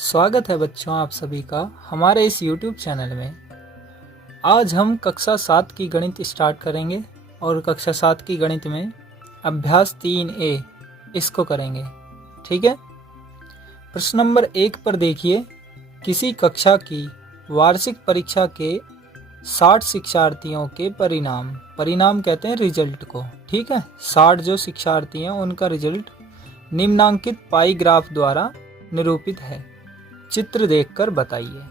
स्वागत है बच्चों आप सभी का हमारे इस YouTube चैनल में। आज हम कक्षा 7 की गणित स्टार्ट करेंगे और कक्षा 7 की गणित में अभ्यास 3A इसको करेंगे। ठीक है। प्रश्न नंबर 1 पर देखिए, किसी कक्षा की वार्षिक परीक्षा के 60 शिक्षार्थियों के परिणाम कहते हैं रिजल्ट को। ठीक है, 60 जो शिक्षार्थी हैं उनका रिजल्ट निम्नांकित पाई ग्राफ द्वारा निरूपित है। चित्र देखकर बताइए।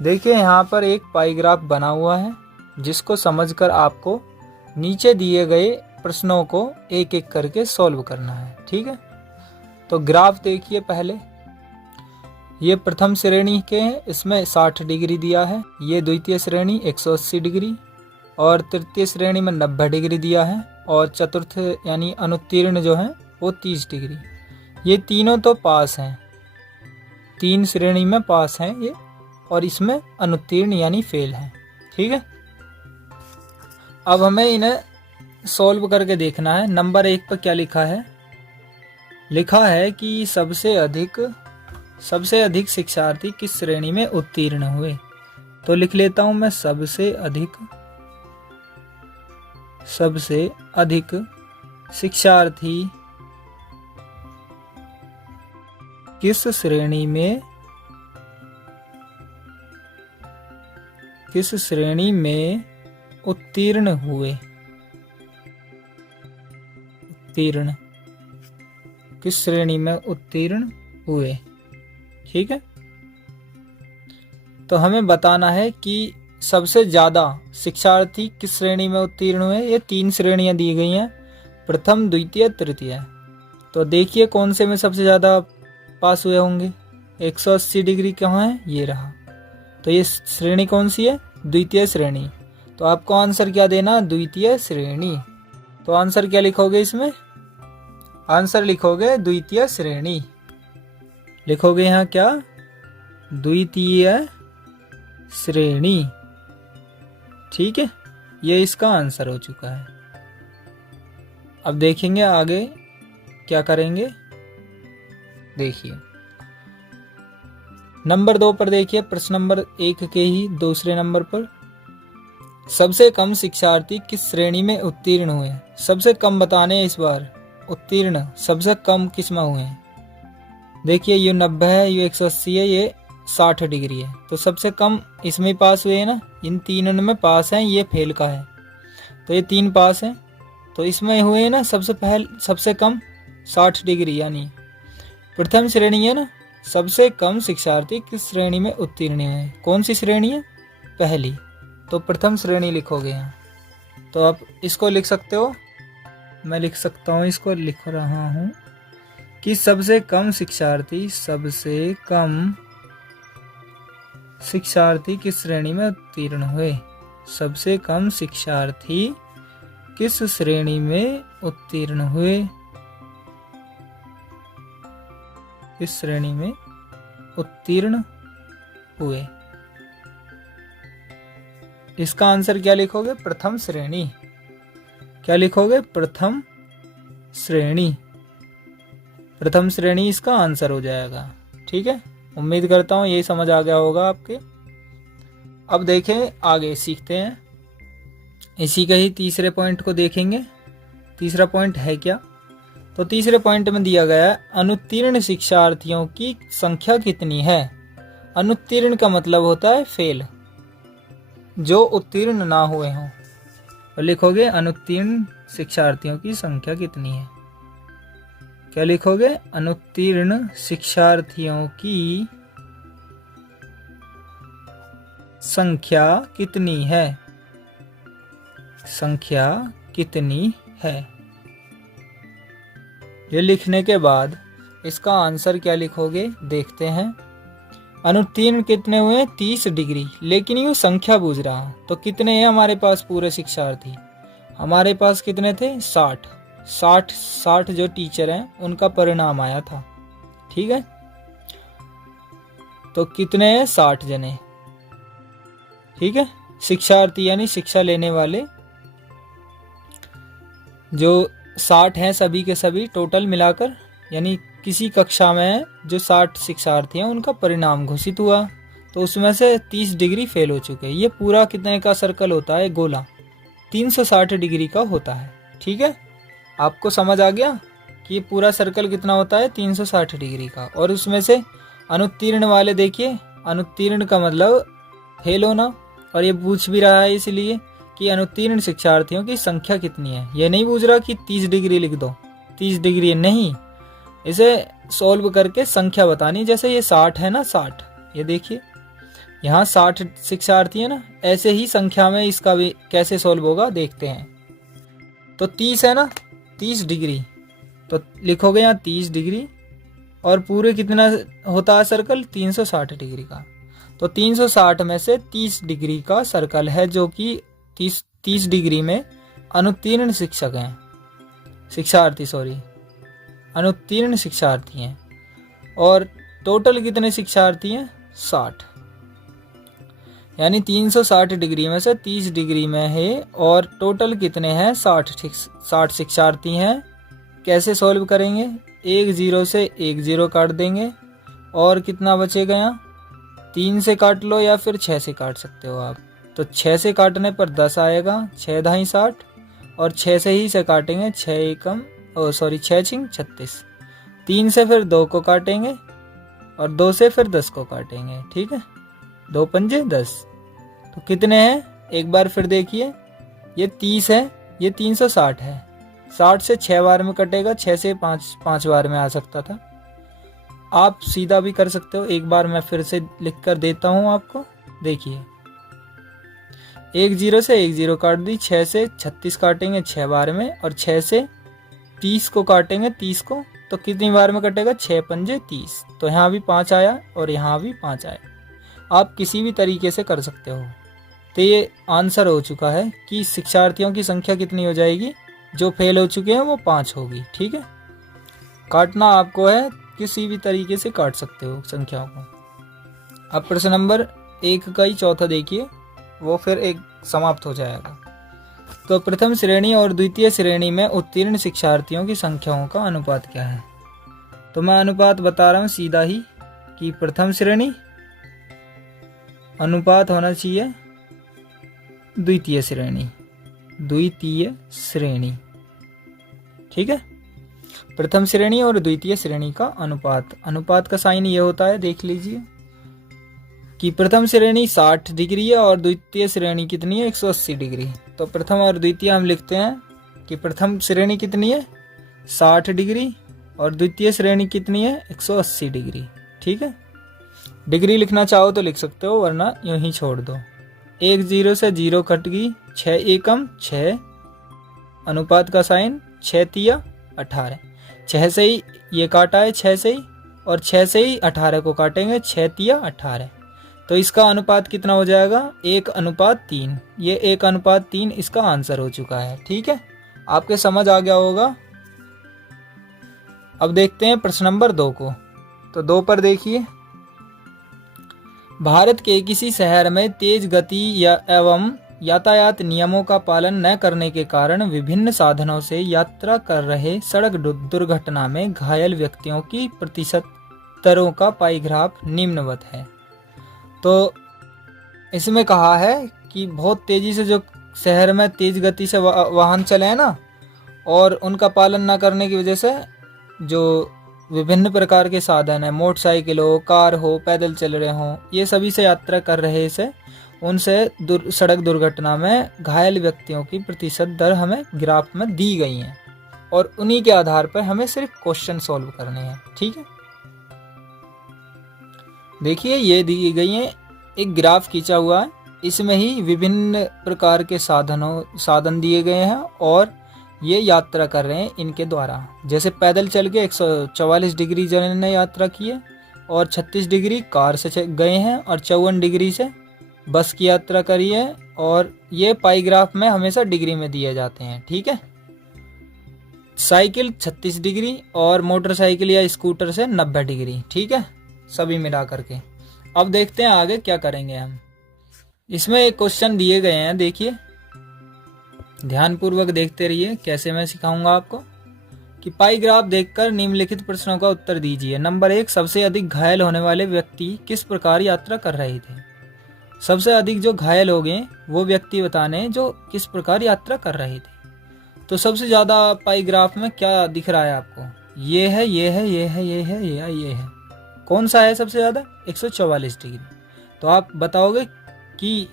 देखिए यहाँ पर एक पाई ग्राफ बना हुआ है जिसको समझकर आपको नीचे दिए गए प्रश्नों को एक एक करके सॉल्व करना है। ठीक है, तो ग्राफ देखिए। पहले ये प्रथम श्रेणी के हैं, इसमें 60 डिग्री दिया है। ये द्वितीय श्रेणी 180 डिग्री और तृतीय श्रेणी में 90 डिग्री दिया है और चतुर्थ यानी अनुत्तीर्ण जो है वो 30 डिग्री। ये तीनों तो पास हैं, 3 श्रेणी में पास हैं ये, और इसमें अनुत्तीर्ण यानी फेल है। ठीक है, अब हमें इन्हें सॉल्व करके देखना है। नंबर 1 पर क्या लिखा है? लिखा है कि सबसे अधिक शिक्षार्थी किस श्रेणी में उत्तीर्ण हुए। तो लिख लेता हूं मैं, सबसे अधिक शिक्षार्थी किस श्रेणी में उत्तीर्ण हुए। किस श्रेणी में उत्तीर्ण हुए। ठीक है, तो हमें बताना है कि सबसे ज्यादा शिक्षार्थी किस श्रेणी में उत्तीर्ण हुए। ये 3 श्रेणियां दी गई हैं, प्रथम द्वितीय तृतीय। तो देखिए कौन से में सबसे ज्यादा पास हुए होंगे। 180 डिग्री कहाँ है? ये रहा। तो ये श्रेणी कौन सी है? द्वितीय श्रेणी। तो आपको आंसर क्या देना? द्वितीय श्रेणी। तो आंसर क्या लिखोगे इसमें? आंसर लिखोगे द्वितीय श्रेणी। लिखोगे यहाँ क्या? द्वितीय श्रेणी। ठीक है, ये इसका आंसर हो चुका है। अब देखेंगे आगे क्या करेंगे। देखिए नंबर 2 पर देखिए, प्रश्न नंबर 1 के ही दूसरे नंबर पर, सबसे कम शिक्षार्थी किस श्रेणी में उत्तीर्ण हुए। सबसे कम बताने इस बार उत्तीर्ण सबसे कम किस में हुए। देखिए ये 90 है, ये 180 है, ये 60 डिग्री है। तो सबसे कम इसमें पास हुए हैं ना, इन तीनों में पास हैं, ये फेल का है। तो ये 3 पास हैं, तो इसमें हुए ना सबसे कम 60 डिग्री यानी प्रथम श्रेणी है ना। सबसे कम शिक्षार्थी किस श्रेणी में उत्तीर्ण हुए। कौन सी श्रेणी है? पहली। तो प्रथम श्रेणी लिखोगे यहाँ। तो आप इसको लिख सकते हो, मैं लिख सकता हूँ, इसको लिख रहा हूँ कि सबसे कम शिक्षार्थी किस श्रेणी में उत्तीर्ण हुए। सबसे कम शिक्षार्थी किस श्रेणी में उत्तीर्ण हुए। इस श्रेणी में उत्तीर्ण हुए। इसका आंसर क्या लिखोगे? प्रथम श्रेणी। क्या लिखोगे? प्रथम श्रेणी। प्रथम श्रेणी इसका आंसर हो जाएगा। ठीक है, उम्मीद करता हूं ये समझ आ गया होगा आपके। अब देखें आगे सीखते हैं। इसी के ही तीसरे पॉइंट को देखेंगे। तीसरा पॉइंट है क्या? तो तीसरे पॉइंट में दिया गया है अनुत्तीर्ण शिक्षार्थियों की संख्या कितनी है। अनुत्तीर्ण का मतलब होता है फेल, जो उत्तीर्ण ना हुए हों। तो लिखोगे अनुत्तीर्ण शिक्षार्थियों की संख्या कितनी है। क्या लिखोगे? अनुत्तीर्ण शिक्षार्थियों की संख्या कितनी है। संख्या कितनी है। ये लिखने के बाद इसका आंसर क्या लिखोगे देखते हैं। अनुत्तीर्ण कितने हुए? 30 डिग्री। लेकिन ये संख्या पूछ रहा, तो कितने हैं हमारे पास पूरे शिक्षार्थी? हमारे पास कितने थे? 60 जो टीचर हैं उनका परिणाम आया था। ठीक है, तो कितने हैं? 60 जने। ठीक है, शिक्षार्थी यानी शिक्षा लेने वाले जो 60 हैं, सभी के सभी टोटल मिलाकर यानी किसी कक्षा में जो 60 शिक्षार्थी हैं उनका परिणाम घोषित हुआ, तो उसमें से 30 डिग्री फेल हो चुके हैं। ये पूरा कितने का सर्कल होता है, गोला 360 डिग्री का होता है। ठीक है, आपको समझ आ गया कि ये पूरा सर्कल कितना होता है, 360 डिग्री का। और उसमें से अनुत्तीर्ण वाले देखिए, अनुत्तीर्ण का मतलब फेल होना, और ये पूछ भी रहा है इसलिए कि अनुत्तीर्ण शिक्षार्थियों की संख्या कितनी है। ये नहीं पूछ रहा कि 30 डिग्री लिख दो, 30 डिग्री नहीं, इसे सॉल्व करके संख्या बतानी। जैसे ये 60 है ना, 60, ये देखिए यहाँ 60 शिक्षार्थी है ना, ऐसे ही संख्या में इसका भी कैसे सॉल्व होगा देखते हैं। तो 30 है ना, 30 डिग्री, तो लिखोगे यहाँ 30 डिग्री, और पूरे कितना होता है सर्कल, 360 डिग्री का। तो 360 में से 30 डिग्री का सर्कल है, जो कि 30 डिग्री में अनुत्तीर्ण शिक्षक हैं, शिक्षार्थी सॉरी, अनुत्तीर्ण शिक्षार्थी हैं। और टोटल कितने शिक्षार्थी हैं, 60, यानी 360 डिग्री में से 30 डिग्री में है, और टोटल कितने हैं, 60 शिक्षार्थी हैं। कैसे सॉल्व करेंगे, 1 0 से 1 0 काट देंगे, और कितना बचेगा यहाँ, 3 से काट लो या फिर 6 से काट सकते हो आप। तो 6 से काटने पर 10 आएगा, 6 ढाई 60, और 6 से ही से काटेंगे, 6 6 छिंग 36, 3 से फिर 2 को काटेंगे, और 2 से फिर 10 को काटेंगे। ठीक है, 2 पंजे 10, तो कितने हैं, एक बार फिर देखिए, ये 30 है, ये 360 है। 60 से 6 बार में कटेगा, 6 से 5 बार में आ सकता था। आप सीधा भी कर सकते हो, एक बार मैं फिर से लिख कर देता हूं आपको। देखिए 1 0 से 1 0 काट दी, 6 से 36 काटेंगे 6 बार में, और 6 से 30 को काटेंगे 30 को, तो कितनी बार में कटेगा, 6 पंजे 30। तो यहाँ भी 5 आया और यहाँ भी 5 आया। आप किसी भी तरीके से कर सकते हो। तो ये आंसर हो चुका है कि शिक्षार्थियों की संख्या कितनी हो जाएगी, जो फेल हो चुके हैं वो 5 होगी। ठीक है, काटना आपको है, किसी भी तरीके से काट सकते हो संख्याओं को। अब प्रश्न नंबर 1 का ही चौथा देखिए, वो फिर एक समाप्त हो जाएगा। तो प्रथम श्रेणी और द्वितीय श्रेणी में उत्तीर्ण शिक्षार्थियों की संख्याओं का अनुपात क्या है। तो मैं अनुपात बता रहा हूँ सीधा ही कि प्रथम श्रेणी अनुपात होना चाहिए द्वितीय श्रेणी, द्वितीय श्रेणी। ठीक है, प्रथम श्रेणी और द्वितीय श्रेणी का अनुपात, अनुपात का साइन ये होता है, देख लीजिए कि प्रथम श्रेणी 60 डिग्री है और द्वितीय श्रेणी कितनी है, 180 डिग्री। तो प्रथम और द्वितीय हम लिखते हैं कि प्रथम श्रेणी कितनी है, 60 डिग्री, और द्वितीय श्रेणी कितनी है, 180 डिग्री। ठीक है, डिग्री लिखना चाहो तो लिख सकते हो, वरना यूं ही छोड़ दो। 1 0 से 0 कट गई, 6 एकम 6, अनुपात का साइन 6 तिया 18, 6 से ही ये काटा है, 6 से ही, और 6 से ही 18 को काटेंगे, 6 तिया 18। तो इसका अनुपात कितना हो जाएगा, 1:3। ये 1:3 इसका आंसर हो चुका है। ठीक है, आपके समझ आ गया होगा। अब देखते हैं प्रश्न नंबर 2 को। तो 2 पर देखिए, भारत के किसी शहर में तेज गति एवं यातायात नियमों का पालन न करने के कारण विभिन्न साधनों से यात्रा कर रहे सड़क दुर्घटना में घायल व्यक्तियों की प्रतिशत दरों का पाई ग्राफ निम्नवत है। तो इसमें कहा है कि बहुत तेजी से जो शहर में तेज गति से वाहन चले हैं ना, और उनका पालन न करने की वजह से जो विभिन्न प्रकार के साधन है, मोटरसाइकिल हो, कार हो, पैदल चल रहे हों, ये सभी से यात्रा कर रहे से उनसे सड़क दुर्घटना में घायल व्यक्तियों की प्रतिशत दर हमें ग्राफ में दी गई हैं, और उन्हीं के आधार पर हमें सिर्फ क्वेश्चन सॉल्व करने हैं। ठीक है, देखिए ये दी गई है, एक ग्राफ खींचा हुआ है, इसमें ही विभिन्न प्रकार के साधन दिए गए हैं, और ये यात्रा कर रहे हैं इनके द्वारा। जैसे पैदल चल के 144 डिग्री जन ने यात्रा की है, और 36 डिग्री कार से गए हैं, और 54 डिग्री से बस की यात्रा करी है, और ये पाई ग्राफ में हमेशा डिग्री में दिए जाते हैं। ठीक है, साइकिल 36 डिग्री और मोटरसाइकिल या स्कूटर से 90 डिग्री। ठीक है, सभी मिला करके। अब देखते हैं आगे क्या करेंगे हम। इसमें एक क्वेश्चन दिए गए हैं, देखिए ध्यानपूर्वक देखते रहिए, कैसे मैं सिखाऊंगा आपको। कि पाई ग्राफ देखकर निम्नलिखित प्रश्नों का उत्तर दीजिए। नंबर 1, सबसे अधिक घायल होने वाले व्यक्ति किस प्रकार यात्रा कर रहे थे। सबसे अधिक जो घायल हो गए वो व्यक्ति बताने जो किस प्रकार यात्रा कर रहे थे। तो सबसे ज़्यादा पाई ग्राफ में क्या दिख रहा है आपको? ये है, ये है, ये है, ये है, ये है। कौन सा है सबसे ज़्यादा? 144 डिग्री। तो आप बताओगे कि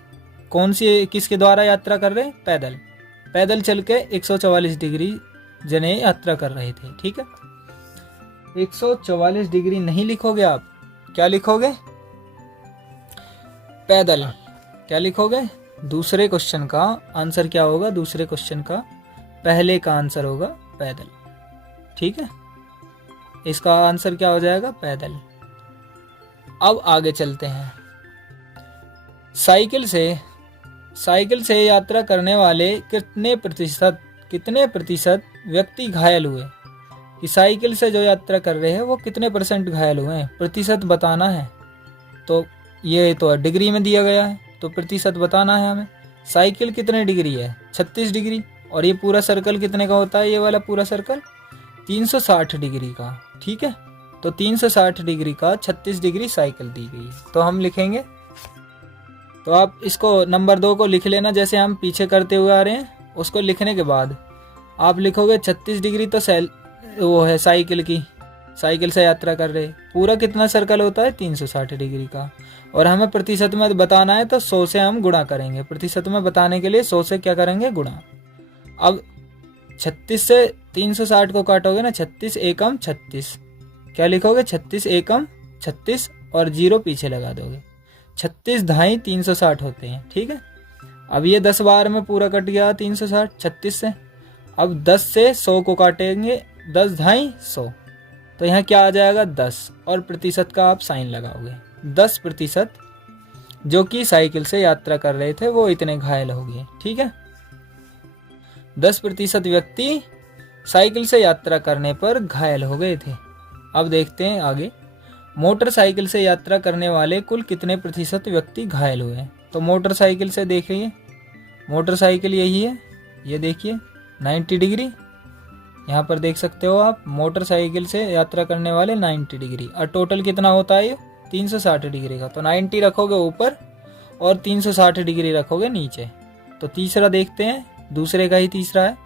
कौन सी किसके द्वारा यात्रा कर रहे हैं? पैदल। पैदल चल के 144 डिग्री जने यात्रा कर रहे थे। ठीक है, 144 डिग्री नहीं लिखोगे आप, क्या लिखोगे? पैदल। क्या लिखोगे? दूसरे क्वेश्चन का आंसर क्या होगा? दूसरे क्वेश्चन का पहले का आंसर होगा पैदल। ठीक है, इसका आंसर क्या हो जाएगा? पैदल। अब आगे चलते हैं। साइकिल से यात्रा करने वाले कितने प्रतिशत व्यक्ति घायल हुए? कि साइकिल से जो यात्रा कर रहे हैं वो कितने % घायल हुए हैं, प्रतिशत बताना है। तो ये तो डिग्री में दिया गया है, तो प्रतिशत बताना है हमें। साइकिल कितने डिग्री है? 36 डिग्री। और ये पूरा सर्कल कितने का होता है? ये वाला पूरा सर्कल 360 डिग्री का। ठीक है, तो 360 डिग्री का 36 डिग्री साइकिल दी गई है। तो हम लिखेंगे, तो आप इसको नंबर 2 को लिख लेना जैसे हम पीछे करते हुए आ रहे हैं। उसको लिखने के बाद आप लिखोगे 36 डिग्री तो वो है साइकिल की, साइकिल से यात्रा कर रहे। पूरा कितना सर्कल होता है? 360 डिग्री का। और हमें प्रतिशत में बताना है तो 100 से हम गुणा करेंगे। प्रतिशत में बताने के लिए 100 से क्या करेंगे? गुणा। अब 36 से 360 को काटोगे ना, 36 एकम 36। क्या लिखोगे? 36 एकम 36 और 0 पीछे लगा दोगे। 36 ढाई 360 होते हैं। ठीक है, अब ये 10 बार में पूरा कट गया 360 36 से। अब 10 से 100 को काटेंगे, 10 ढाई 100। तो यहाँ क्या आ जाएगा? 10। और प्रतिशत का आप साइन लगाओगे। 10% जो कि साइकिल से यात्रा कर रहे थे वो इतने घायल हो गए। ठीक है, 10% व्यक्ति साइकिल से यात्रा करने पर घायल हो गए थे। अब देखते हैं आगे। मोटरसाइकिल से यात्रा करने वाले कुल कितने % व्यक्ति घायल हुए? तो मोटरसाइकिल से देखिए, मोटरसाइकिल यही है, ये देखिए 90 डिग्री। यहाँ पर देख सकते हो आप, मोटरसाइकिल से यात्रा करने वाले 90 डिग्री। और टोटल कितना होता है ये? 360 डिग्री का। तो 90 रखोगे ऊपर और 360 डिग्री रखोगे नीचे। तो तीसरा देखते हैं, दूसरे का ही तीसरा है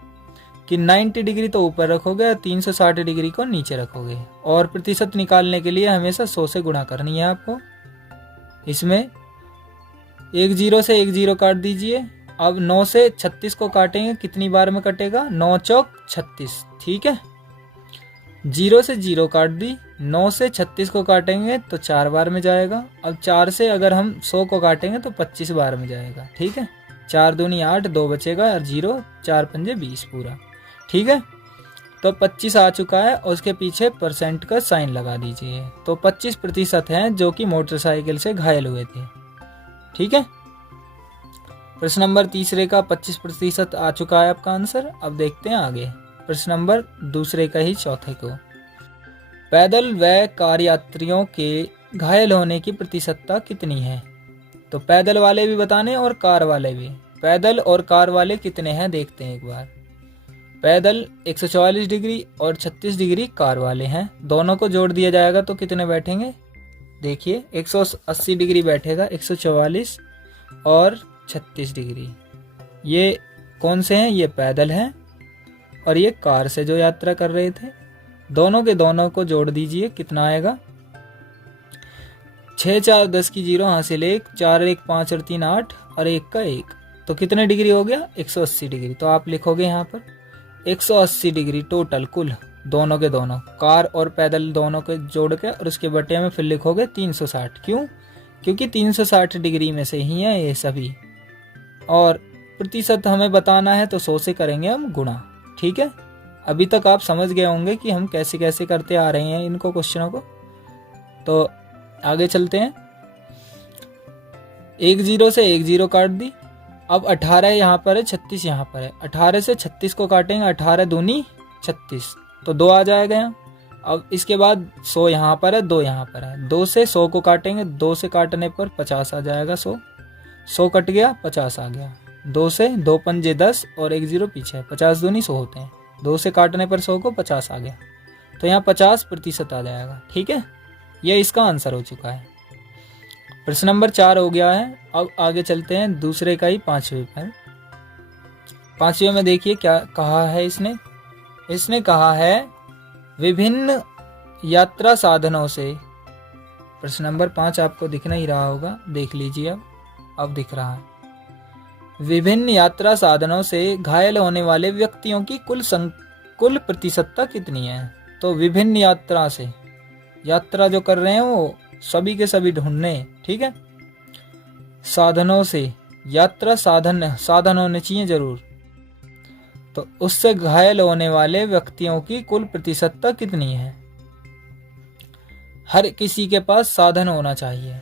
कि 90 डिग्री तो ऊपर रखोगे और 360 डिग्री को नीचे रखोगे। और प्रतिशत निकालने के लिए हमेशा 100 से गुणा करनी है आपको। इसमें 1 0 से 1 0 काट दीजिए। अब 9 से 36 को काटेंगे, कितनी बार में कटेगा? 9 चौक 36। ठीक है, 0 से 0 काट दी। 9 से 36 को काटेंगे तो 4 बार में जाएगा। अब 4 से अगर हम 100 को काटेंगे तो 25 बार में जाएगा। ठीक है, 4 दूनी 8, 2 बचेगा और 0, 4 पंजे 20 पूरा। ठीक है, तो 25 आ चुका है और उसके पीछे % का साइन लगा दीजिए। तो 25% हैं जो कि मोटरसाइकिल से घायल हुए थे। ठीक है, प्रश्न नंबर तीसरे का 25% आ चुका है आपका आंसर। अब देखते हैं आगे प्रश्न नंबर दूसरे का ही चौथे को। पैदल व कार यात्रियों के घायल होने की प्रतिशतता कितनी है? तो पैदल वाले भी बताने और कार वाले भी। पैदल और कार वाले कितने हैं देखते हैं एक बार। पैदल 144 डिग्री और 36 डिग्री कार वाले हैं। दोनों को जोड़ दिया जाएगा तो कितने बैठेंगे? देखिए 180 डिग्री बैठेगा, 144 और 36 डिग्री। ये कौन से हैं? ये पैदल हैं और ये कार से जो यात्रा कर रहे थे। दोनों के दोनों को जोड़ दीजिए, कितना आएगा? 6 4 10 की 0 हासिल 1, 4 1 5 और 3 8 और 1 का 1। तो कितने डिग्री हो गया? 180 डिग्री। तो आप लिखोगे यहाँ पर 180 डिग्री टोटल कुल, दोनों के दोनों, कार और पैदल दोनों के जोड़ के। और उसके बटे में फिर लिखोगे 360। क्यों? क्योंकि 360 डिग्री में से ही है ये सभी। और प्रतिशत हमें बताना है तो 100 से करेंगे हम गुणा। ठीक है, अभी तक आप समझ गए होंगे कि हम कैसे कैसे करते आ रहे हैं इनको क्वेश्चनों को। तो आगे चलते हैं। 1 0 से 1 0 काट दी। अब 18 यहाँ पर है, 36 यहाँ पर है। 18 से 36 को काटेंगे, 18 दूनी 36, तो 2 आ जाएगा यहाँ। अब इसके बाद 100 यहाँ पर है, 2 यहाँ पर है। 2 से 100 को काटेंगे, 2 से काटने पर 50 आ जाएगा। 100 कट गया, 50 आ गया। 2 से 2 पंजे 10 और 1 0 पीछे है, 50 दूनी 100 होते हैं। 2 से काटने पर 100 को 50 आ गया, तो यहाँ 50% आ जाएगा। ठीक है, ये इसका आंसर हो चुका है। प्रश्न नंबर 4 हो गया है। अब आगे चलते हैं दूसरे का ही 5वें पर। 5वें में देखिए क्या कहा है इसने कहा है विभिन्न यात्रा साधनों से। प्रश्न नंबर 5 आपको दिख नहीं रहा होगा, देख लीजिए अब दिख रहा है। विभिन्न यात्रा साधनों से घायल होने वाले व्यक्तियों की कुल प्रतिशतता कितनी है? तो विभिन्न यात्रा से, यात्रा जो कर रहे हैं वो सभी के सभी ढूंढने, ठीक है। साधनों से, यात्रा साधन होने चाहिए जरूर। तो उससे घायल होने वाले व्यक्तियों की कुल प्रतिशतता कितनी है? हर किसी के पास साधन होना चाहिए।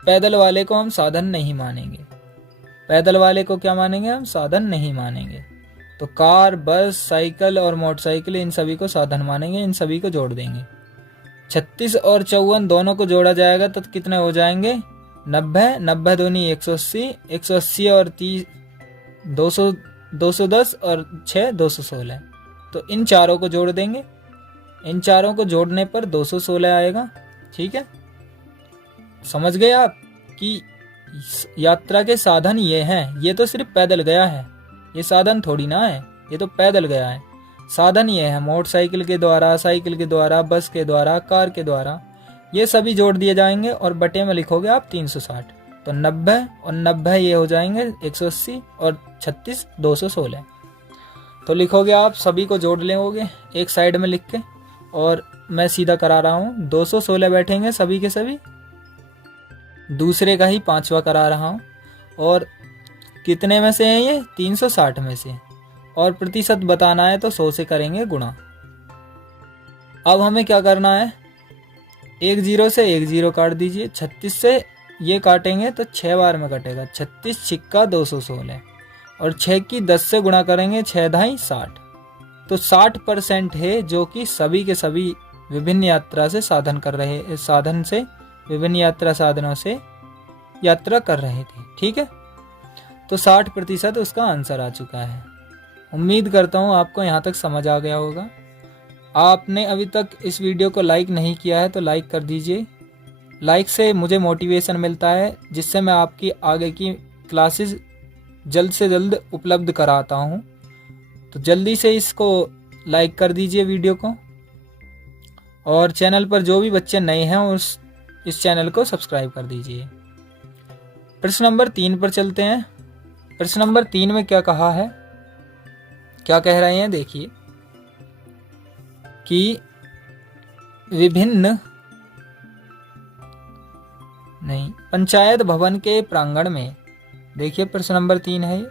पैदल वाले को हम साधन नहीं मानेंगे। पैदल वाले को क्या मानेंगे हम? साधन नहीं मानेंगे। तो कार, बस, साइकिल और मोटरसाइकिल, इन सभी को साधन मानेंगे, इन सभी को जोड़ देंगे। 36 और 54 दोनों को जोड़ा जाएगा तो कितने हो जाएंगे? 90, 90 दूनी 180, 180 और 30 210 और 6 216। तो इन चारों को जोड़ देंगे। इन चारों को जोड़ने पर 216 आएगा। ठीक है, समझ गए आप कि यात्रा के साधन ये हैं। ये तो सिर्फ पैदल गया है, ये साधन थोड़ी ना है, ये तो पैदल गया है। साधन ये है मोटरसाइकिल के द्वारा, साइकिल के द्वारा, बस के द्वारा, कार के द्वारा। ये सभी जोड़ दिए जाएंगे और बटे में लिखोगे आप 360। तो 90 और 90 ये हो जाएंगे 180 और 36 216। तो लिखोगे आप, सभी को जोड़ लेंगे एक साइड में लिख के, और मैं सीधा करा रहा हूँ। 216 बैठेंगे सभी के सभी, दूसरे का ही 5वां करा रहा हूँ। और कितने में से है ये? 360 में से। और प्रतिशत बताना है तो 100 से करेंगे गुणा। अब हमें क्या करना है? 1 0 से 1 0 काट दीजिए। 36 से ये काटेंगे तो 6 बार में कटेगा। 36 छिक्का 216 और 6 की 10 से गुणा करेंगे, 6 ढाई 60। तो 60% है जो कि सभी के सभी विभिन्न यात्रा से साधन कर रहे, साधन से विभिन्न यात्रा साधनों से यात्रा कर रहे थे। ठीक है, तो 60% उसका आंसर आ चुका है। उम्मीद करता हूँ आपको यहाँ तक समझ आ गया होगा। आपने अभी तक इस वीडियो को लाइक नहीं किया है तो लाइक कर दीजिए। लाइक से मुझे मोटिवेशन मिलता है, जिससे मैं आपकी आगे की क्लासेस जल्द से जल्द उपलब्ध कराता हूँ। तो जल्दी से इसको लाइक कर दीजिए वीडियो को, और चैनल पर जो भी बच्चे नए हैं इस चैनल को सब्सक्राइब कर दीजिए। प्रश्न नंबर 3 पर चलते हैं। प्रश्न नंबर 3 में क्या कहा है, क्या कह रहे हैं देखिए कि पंचायत भवन के प्रांगण में, देखिए प्रश्न नंबर 3 है।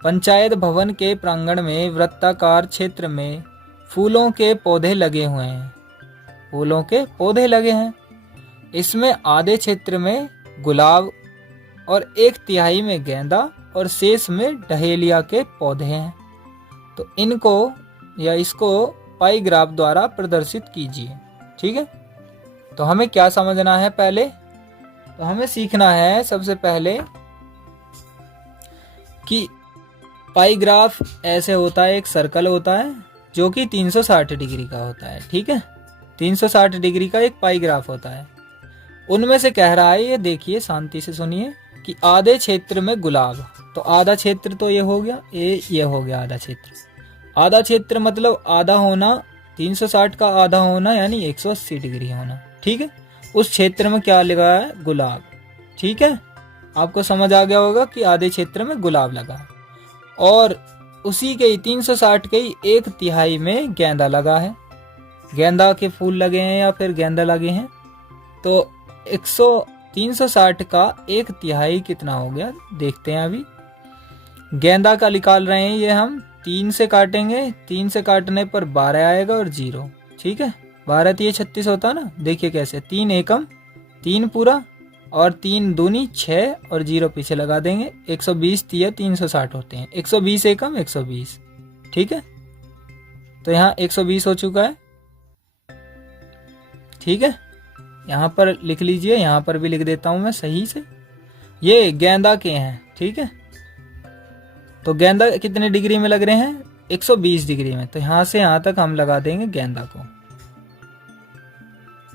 पंचायत भवन के प्रांगण में वृत्ताकार क्षेत्र में फूलों के पौधे लगे हुए हैं। फूलों के पौधे लगे हैं। इसमें आधे क्षेत्र में गुलाब और 1/3 में गेंदा और शेष में डहेलिया के पौधे हैं। तो इनको या इसको पाई ग्राफ द्वारा प्रदर्शित कीजिए। ठीक है, तो हमें क्या समझना है पहले? तो हमें सीखना है सबसे पहले कि पाई ग्राफ ऐसे होता है, एक सर्कल होता है जो कि 360 डिग्री का होता है। ठीक है, 360 डिग्री का एक पाई ग्राफ होता है। उनमें से कह रहा है, ये देखिए शांति से सुनिए, कि आधे क्षेत्र में गुलाब। तो आधा क्षेत्र तो ये हो गया, ये हो गया आधा क्षेत्र। आधा क्षेत्र मतलब आधा होना, 360 का आधा होना यानी 180 डिग्री होना। ठीक है, उस क्षेत्र में क्या लगा है? गुलाब। ठीक है, आपको समझ आ गया होगा कि आधे क्षेत्र में गुलाब लगा है, और उसी के 360 के 1/3 में गेंदा लगा है। गेंदा के फूल लगे हैं या फिर गेंदा लगे हैं। तो 360 का 1/3 कितना हो गया देखते हैं। अभी गेंदा का निकाल रहे हैं, ये हम 3 से काटेंगे। 3 से काटने पर 12 आएगा और 0। ठीक है, 12 3 36 होता है ना। देखिए कैसे, 3 एकम 3 पूरा और 3 दूनी 6 और 0 पीछे लगा देंगे। 120 3 360 होते हैं। 120 एकम 120। ठीक है, तो यहाँ 120 हो चुका है। ठीक है, यहाँ पर लिख लीजिए, यहाँ पर भी लिख देता हूं मैं सही से। ये गेंदा के हैं। ठीक है, तो गेंदा कितने डिग्री में लग रहे हैं? 120 डिग्री में। तो यहाँ से यहाँ तक हम लगा देंगे गेंदा को।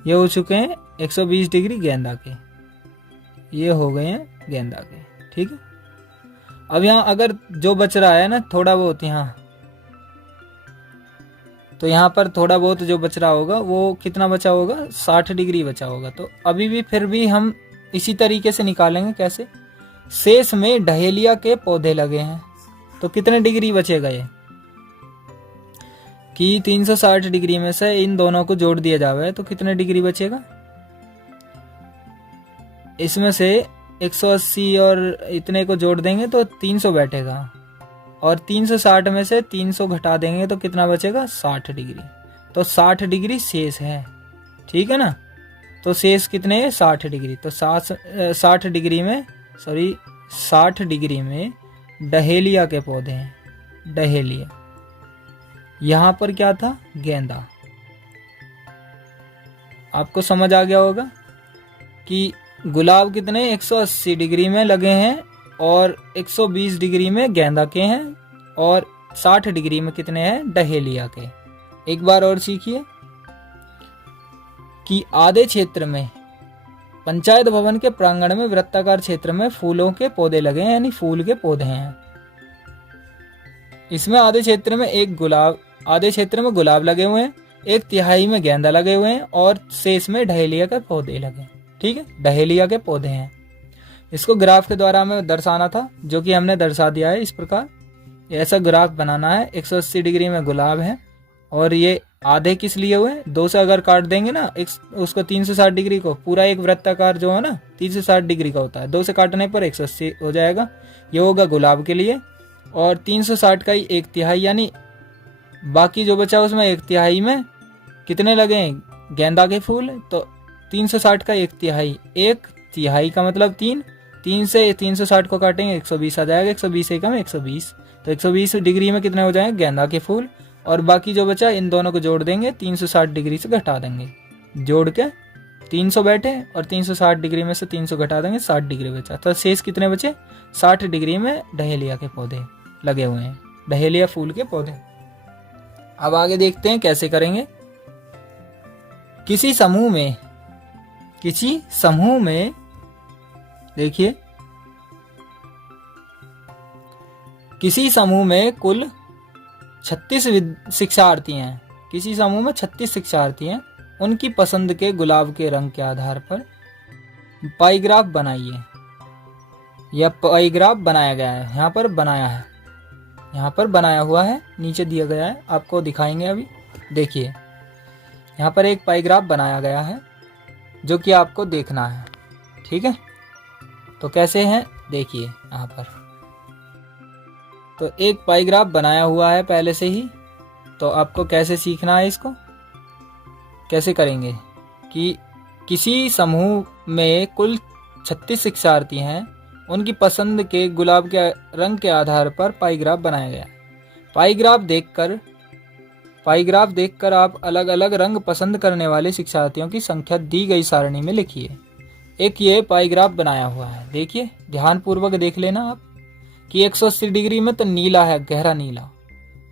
ये हो चुके हैं 120 डिग्री गेंदा के, ये हो गए हैं गेंदा के। ठीक है, अब यहाँ अगर जो बच रहा है ना थोड़ा बहुत यहाँ, तो यहाँ पर थोड़ा बहुत जो बच रहा होगा वो कितना बचा होगा, 60 डिग्री बचा होगा। तो अभी भी फिर भी हम इसी तरीके से निकालेंगे। कैसे, शेष में डहेलिया के पौधे लगे हैं, तो कितने डिग्री बचेगा ये कि 360 डिग्री में से इन दोनों को जोड़ दिया जावे तो कितने डिग्री बचेगा, इसमें से 180 और इतने को जोड़ देंगे तो 300 बैठेगा, और 360 में से 300 घटा देंगे तो कितना बचेगा, 60 डिग्री। तो 60 डिग्री शेष है। ठीक है ना, तो शेष कितने हैं, 60 डिग्री। तो 60 डिग्री में 60 डिग्री में डहेलिया के पौधे हैं, डहेलिया। यहां पर क्या था, गेंदा। आपको समझ आ गया होगा कि गुलाब कितने 180 डिग्री में लगे हैं और 120 डिग्री में गेंदा के हैं, और 60 डिग्री में कितने हैं, डहेलिया के। एक बार और सीखिए कि आधे क्षेत्र में पंचायत भवन के प्रांगण में वृत्ताकार क्षेत्र में फूलों के पौधे लगे हैं, यानी फूल के पौधे हैं। इसमें आधे क्षेत्र में गुलाब लगे हुए हैं, 1/3 में गेंदा लगे हुए हैं, और शेष में डहेलिया के पौधे लगे। ठीक है, डहेलिया के पौधे हैं। इसको ग्राफ के द्वारा हमें दर्शाना था, जो कि हमने दर्शा दिया है इस प्रकार। ऐसा ग्राफ बनाना है। 180 डिग्री में गुलाब है, और ये आधे किस लिए हुए, 2 से अगर काट देंगे ना उसको 360 डिग्री को, पूरा एक वृत्ताकार जो है ना 360 डिग्री का होता है, 2 से काटने पर 180 हो जाएगा। ये होगा गुलाब के लिए, और 360 का ही 1/3 यानी बाकी जो बचा उसमें 1/3 में कितने लगे हैं, गेंदा के फूल। तो 360 का 1/3, 1/3 का मतलब 3 से 360 को काटेंगे 120 आ जाएगा, 120 एकम 120। तो 120 डिग्री में कितने हो जाएंगे, गेंदा के फूल, और बाकी जो बचा इन दोनों को जोड़ देंगे, 360 डिग्री से घटा देंगे, जोड़ के 300 बैठे, और 360 डिग्री में से 300 घटा देंगे, 60 डिग्री बचा। तो शेष कितने बचे, 60 डिग्री में डहेलिया के पौधे लगे हुए हैं, डहेलिया फूल के पौधे। अब आगे देखते हैं कैसे करेंगे। किसी समूह में देखिए, किसी समूह में कुल 36 शिक्षार्थी हैं। किसी समूह में 36 शिक्षार्थी हैं। उनकी पसंद के गुलाब के रंग के आधार पर पाईग्राफ बनाइए। यह पाईग्राफ बनाया गया है, यहाँ पर बनाया हुआ है, नीचे दिया गया है, आपको दिखाएंगे अभी। देखिए यहाँ पर एक पाईग्राफ बनाया गया है जो कि आपको देखना है। ठीक है, तो कैसे है देखिए यहाँ पर। तो एक पाईग्राफ बनाया हुआ है पहले से ही, तो आपको कैसे सीखना है, इसको कैसे करेंगे कि किसी समूह में कुल 36 शिक्षार्थी हैं, उनकी पसंद के गुलाब के रंग के आधार पर पाईग्राफ बनाया गया। पाईग्राफ देखकर आप अलग अलग रंग पसंद करने वाले शिक्षार्थियों की संख्या दी गई सारणी में लिखिए। एक ये पाईग्राफ बनाया हुआ है, देखिए ध्यान पूर्वक देख लेना आप कि 180 डिग्री में तो नीला है, गहरा नीला,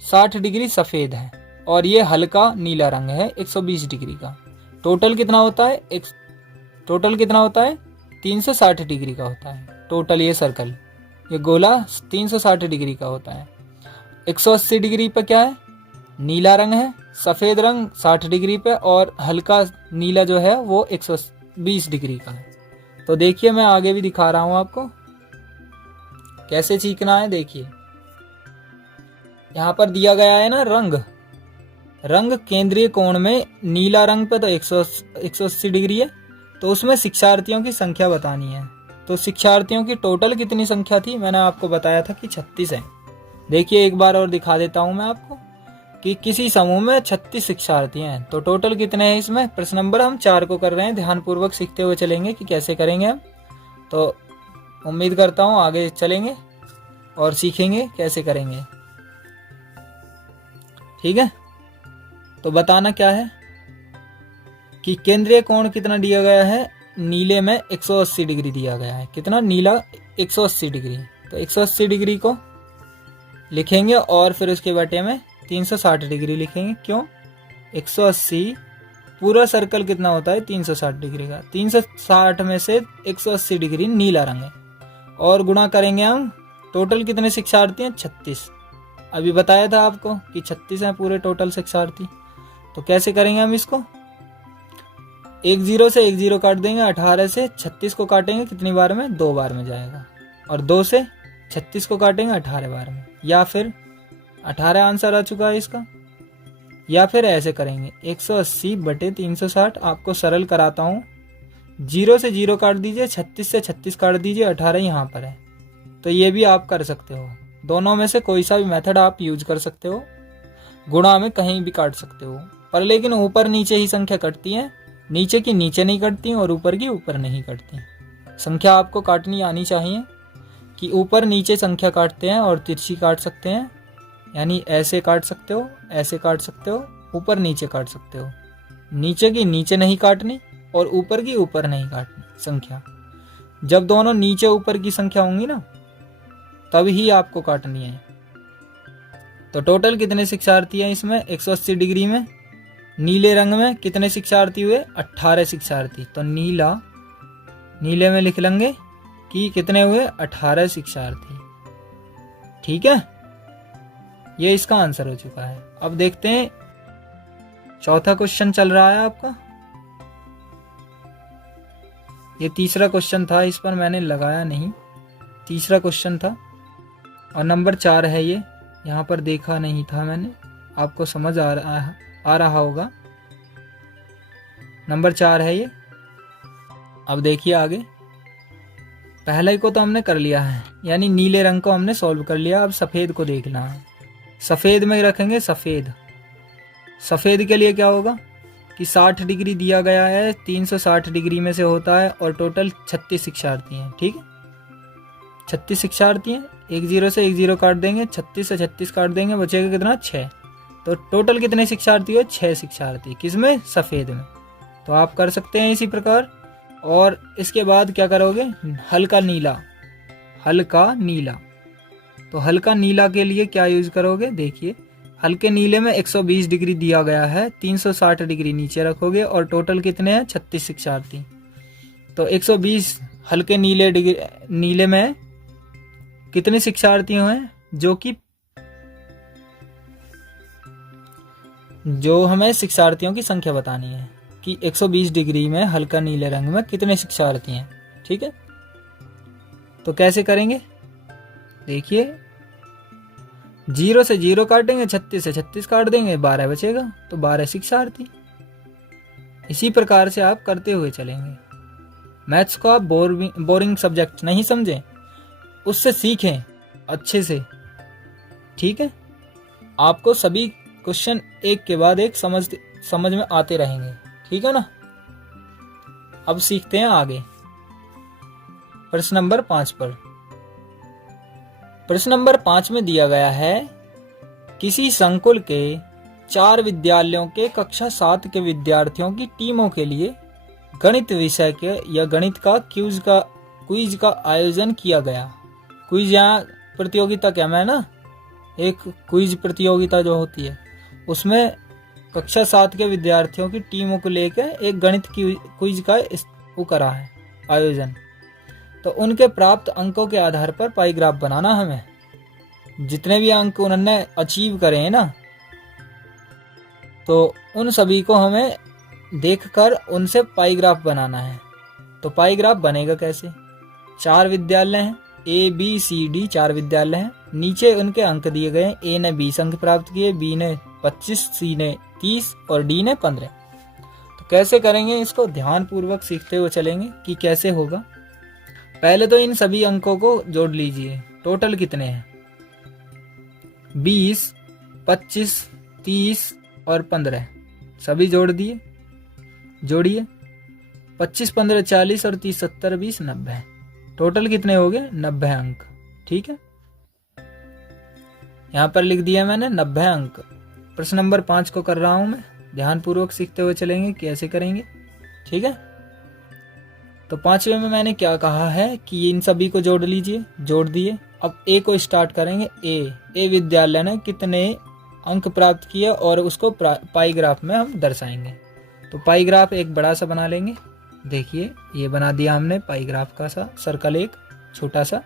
60 डिग्री सफेद है, और ये हल्का नीला रंग है 120 डिग्री का। टोटल कितना होता है 360 डिग्री का होता है टोटल। ये सर्कल, ये गोला 360 डिग्री का होता है। 180 डिग्री पे क्या है, नीला रंग है, सफेद रंग 60 डिग्री पे, और हल्का नीला जो है वो 120 डिग्री का है। तो देखिए मैं आगे भी दिखा रहा हूं आपको कैसे सीखना है। देखिए यहाँ पर दिया गया है ना रंग केंद्रीय कोण में नीला रंग पे तो 180 डिग्री है, तो उसमें शिक्षार्थियों की संख्या बतानी है। तो शिक्षार्थियों की टोटल कितनी संख्या थी, मैंने आपको बताया था कि 36 है। देखिए एक बार और दिखा देता हूं मैं आपको कि किसी समूह में 36 शिक्षार्थी हैं, तो टोटल कितने हैं इसमें। प्रश्न नंबर हम 4 को कर रहे हैं, ध्यानपूर्वक सीखते हुए चलेंगे कि कैसे करेंगे हम। तो उम्मीद करता हूं आगे चलेंगे और सीखेंगे कैसे करेंगे। ठीक है, तो बताना क्या है कि केंद्रीय कोण कितना दिया गया है, नीले में 180 डिग्री दिया गया है। कितना, नीला 180 डिग्री। तो 180 डिग्री को लिखेंगे और फिर उसके बटे में 360 डिग्री लिखेंगे। क्यों? 180 पूरा सर्कल कितना होता है 360 डिग्री का, 360 में से 180 डिग्री नीला रंग है और गुणा करेंगे हम। टोटल कितने शिक्षार्थी हैं? 36। अभी बताया था आपको कि 36 हैं पूरे टोटल शिक्षार्थी। तो कैसे करेंगे हम इसको? एक जीरो से एक जीरो काट देंगे, 18 से 36 को काटेंगे कितनी बार में? 2 बार में जाएगा। और 2 से 36 को काटेंगे 18 बार में, या फिर 18 आंसर आ चुका है इसका। या फिर ऐसे करेंगे 180 बटे 360, आपको सरल कराता हूँ। 0 से 0 काट दीजिए, 36 से 36 काट दीजिए, 18 यहाँ पर है। तो ये भी आप कर सकते हो। दोनों में से कोई सा भी मेथड आप यूज कर सकते हो। गुणा में कहीं भी काट सकते हो, पर लेकिन ऊपर नीचे ही संख्या कटती है। नीचे की नीचे नहीं कटती और ऊपर की ऊपर नहीं कटती। संख्या आपको काटनी आनी चाहिए कि ऊपर नीचे संख्या काटते हैं और तिरछी काट सकते हैं, यानी ऐसे काट सकते हो, ऐसे काट सकते हो, ऊपर नीचे काट सकते हो। नीचे की नीचे नहीं काटनी और ऊपर की ऊपर नहीं काटनी संख्या। जब दोनों नीचे ऊपर की संख्या होंगी ना, तब ही आपको काटनी है। तो टोटल कितने शिक्षार्थी हैं इसमें? 180 डिग्री में नीले रंग में कितने शिक्षार्थी हुए? 18 शिक्षार्थी। तो नीले में लिख लेंगे कि कितने हुए? 18 शिक्षार्थी। ठीक है, ये इसका आंसर हो चुका है। अब देखते हैं चौथा क्वेश्चन चल रहा है आपका। ये तीसरा क्वेश्चन था, इस पर मैंने लगाया नहीं, तीसरा क्वेश्चन था और नंबर 4 है ये। यहाँ पर देखा नहीं था मैंने, आपको समझ आ रहा होगा। नंबर 4 है ये। अब देखिए आगे, पहले को तो हमने कर लिया है, यानी नीले रंग को हमने सॉल्व कर लिया। अब सफ़ेद को देखना है। सफ़ेद में रखेंगे सफ़ेद। सफ़ेद के लिए क्या होगा कि 60 डिग्री दिया गया है, 360 डिग्री में से होता है और टोटल 36 शिक्षार्थी हैं। ठीक है, 36 शिक्षार्थी हैं। एक जीरो से एक जीरो काट देंगे, 36 से 36 काट देंगे, बचेगा कितना? 6। तो टोटल कितने शिक्षार्थी हो? 6 शिक्षार्थी। किसमें? सफ़ेद में। तो आप कर सकते हैं इसी प्रकार। और इसके बाद क्या करोगे? हल्का नीला। हल्का नीला, तो हल्का नीला के लिए क्या यूज करोगे? देखिए, हल्के नीले में 120 डिग्री दिया गया है, 360 डिग्री नीचे रखोगे और टोटल कितने हैं? 36 शिक्षार्थी। तो 120 हल्के नीले में कितने शिक्षार्थी हैं? जो हमें शिक्षार्थियों की संख्या बतानी है कि 120 डिग्री में हल्का नीले रंग में कितने शिक्षार्थी हैं। ठीक है, तो कैसे करेंगे? देखिए, 0 से 0 काटेंगे, 36 से 36 काट देंगे, 12 बचेगा। तो 12 शिक्षार्थी। इसी प्रकार से आप करते हुए चलेंगे। मैथ्स को आप बोरिंग सब्जेक्ट नहीं समझें, उससे सीखें अच्छे से। ठीक है, आपको सभी क्वेश्चन एक के बाद एक समझ में आते रहेंगे। ठीक है ना। अब सीखते हैं आगे प्रश्न नंबर 5 पर। प्रश्न नंबर 5 में दिया गया है, किसी संकुल के 4 विद्यालयों के कक्षा 7 के विद्यार्थियों की टीमों के लिए गणित विषय के या गणित का क्विज का आयोजन किया गया। क्विज या प्रतियोगिता क्या मैं ना, एक क्विज प्रतियोगिता जो होती है, उसमें कक्षा 7 के विद्यार्थियों की टीमों को लेकर एक गणित की क्विज का वो करा है आयोजन। तो उनके प्राप्त अंकों के आधार पर पाई ग्राफ बनाना हमें। जितने भी अंक उन्होंने अचीव करे हैं ना, तो उन सभी को हमें देखकर उनसे पाई ग्राफ बनाना है। तो पाई ग्राफ बनेगा कैसे? 4 विद्यालय हैं, A B C D 4 विद्यालय हैं। नीचे उनके अंक दिए गए, A ने 20 अंक प्राप्त किए, B ने 25, C ने 30 और D ने 15। तो कैसे करेंगे इसको? ध्यान पूर्वक सीखते हुए चलेंगे कि कैसे होगा। पहले तो इन सभी अंकों को जोड़ लीजिए। टोटल कितने हैं? 20, 25, 30 और 15 सभी जोड़ दिए। जोड़िए, 25, 15, 40 और 30, 70, 20, 90। टोटल कितने हो गए? 90 अंक। ठीक है, यहाँ पर लिख दिया मैंने 90 अंक। प्रश्न नंबर 5 को कर रहा हूं मैं। ध्यान पूर्वक सीखते हुए चलेंगे कैसे करेंगे। ठीक है, तो 5वें में मैंने क्या कहा है कि इन सभी को जोड़ लीजिए। जोड़ दिए, अब ए को स्टार्ट करेंगे। ए विद्यालय ने कितने अंक प्राप्त किए और उसको पाई ग्राफ में हम दर्शाएंगे। तो पाई ग्राफ एक बड़ा सा बना लेंगे। देखिए ये बना दिया हमने पाई ग्राफ का सा सर्कल, एक छोटा सा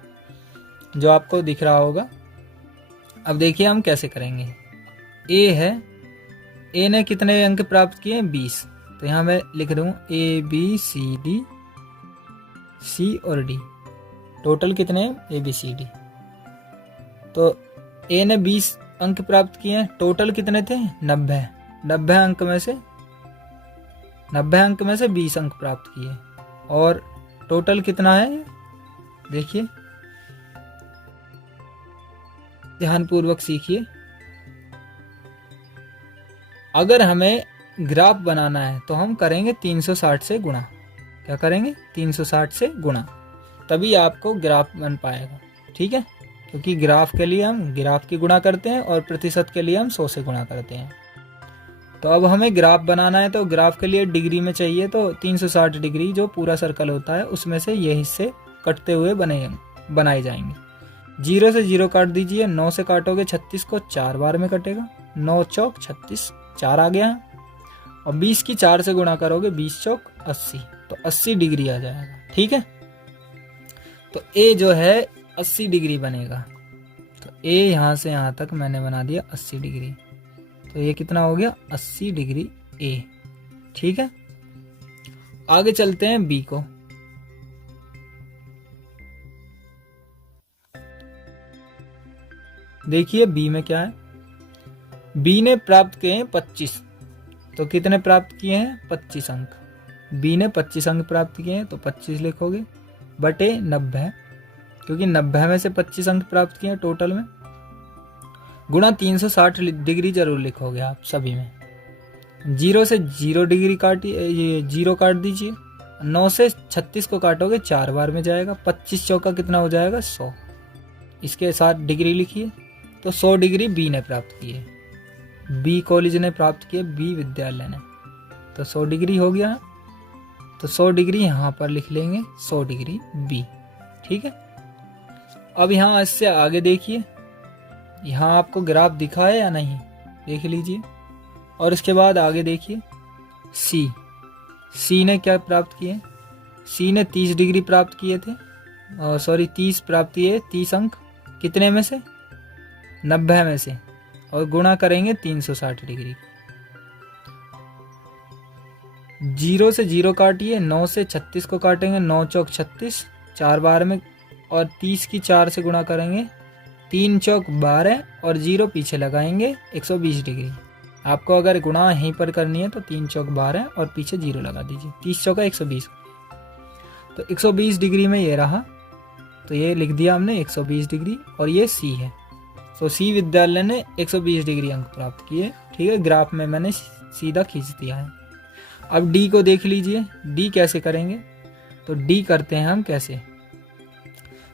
जो आपको दिख रहा होगा। अब देखिए हम कैसे करेंगे। ए है, ए ने कितने अंक प्राप्त किए 20। तो यहाँ मैं लिख दूँ ABCD, C और D टोटल कितने हैं ABCD। तो ए ने 20 अंक प्राप्त किए हैं, टोटल कितने थे 90। 90 अंक में से 20 अंक प्राप्त किए और टोटल कितना है देखिए, ध्यानपूर्वक सीखिए। अगर हमें ग्राफ बनाना है तो हम करेंगे 360 से गुणा। क्या करेंगे 360 से गुणा, तभी आपको ग्राफ बन पाएगा। ठीक है, क्योंकि ग्राफ के लिए हम ग्राफ की गुणा करते हैं और प्रतिशत के लिए हम 100 से गुणा करते हैं। तो अब हमें ग्राफ बनाना है तो ग्राफ के लिए डिग्री में चाहिए, तो 360 डिग्री जो पूरा सर्कल होता है उसमें से ये हिस्से कटते हुए बनाए जाएंगे। 0 से 0 काट दीजिए, 9 से काटोगे 36 को 4 बार में कटेगा, 9 चौक 36, 4 आ गया है। और 20 की 4 से गुणा करोगे 20 चौक 80, तो 80 डिग्री आ जाएगा। ठीक है, तो ए जो है 80 डिग्री बनेगा। तो ए यहाँ से यहाँ तक मैंने बना दिया 80 डिग्री, तो ये कितना हो गया 80 डिग्री ए। ठीक है, आगे चलते हैं बी को। देखिए बी में क्या है, बी ने प्राप्त किए हैं 25। तो कितने प्राप्त किए हैं 25 अंक। बी ने 25 अंक प्राप्त किए हैं तो 25 लिखोगे बटे 90, क्योंकि 90 में से 25 अंक प्राप्त किए हैं टोटल में, गुणा 360 डिग्री जरूर लिखोगे आप सभी में। 0 से 0 डिग्री काटिए, ये 0 काट दीजिए, 9 से 36 को काटोगे 4 बार में जाएगा, 25 चौका कितना हो जाएगा 100। इसके साथ डिग्री लिखिए, तो 100 डिग्री बी ने प्राप्त की है, बी कॉलेज ने प्राप्त किए, बी विद्यालय ने। तो 100 डिग्री हो गया, तो 100 डिग्री यहाँ पर लिख लेंगे, 100 डिग्री बी। ठीक है, अब यहाँ इससे आगे देखिए, यहाँ आपको ग्राफ दिखा है या नहीं, देख लीजिए। और इसके बाद आगे देखिए सी ने क्या प्राप्त किए, सी ने 30 डिग्री प्राप्त किए थे, और सॉरी 30 प्राप्त किए, 30 अंक कितने में से 90 में से, और गुणा करेंगे 360 डिग्री। 0 से 0 काटिए, 9 से 36 को काटेंगे, 9 चौक 36, 4 बार में, और 30 की 4 से गुणा करेंगे, 3 चौक 12 और 0 पीछे लगाएंगे 120 डिग्री। आपको अगर गुणा यहीं पर करनी है तो 3 चौक 12 और पीछे 0 लगा दीजिए, 30 चौका 120। तो 120 डिग्री में ये रहा, तो ये लिख दिया हमने 120 डिग्री, और ये सी है। तो सी विद्यालय ने 120 डिग्री अंक प्राप्त किए। ठीक है, ग्राफ में मैंने सीधा खींच दिया है। अब डी को देख लीजिए, डी कैसे करेंगे। तो डी करते हैं हम कैसे,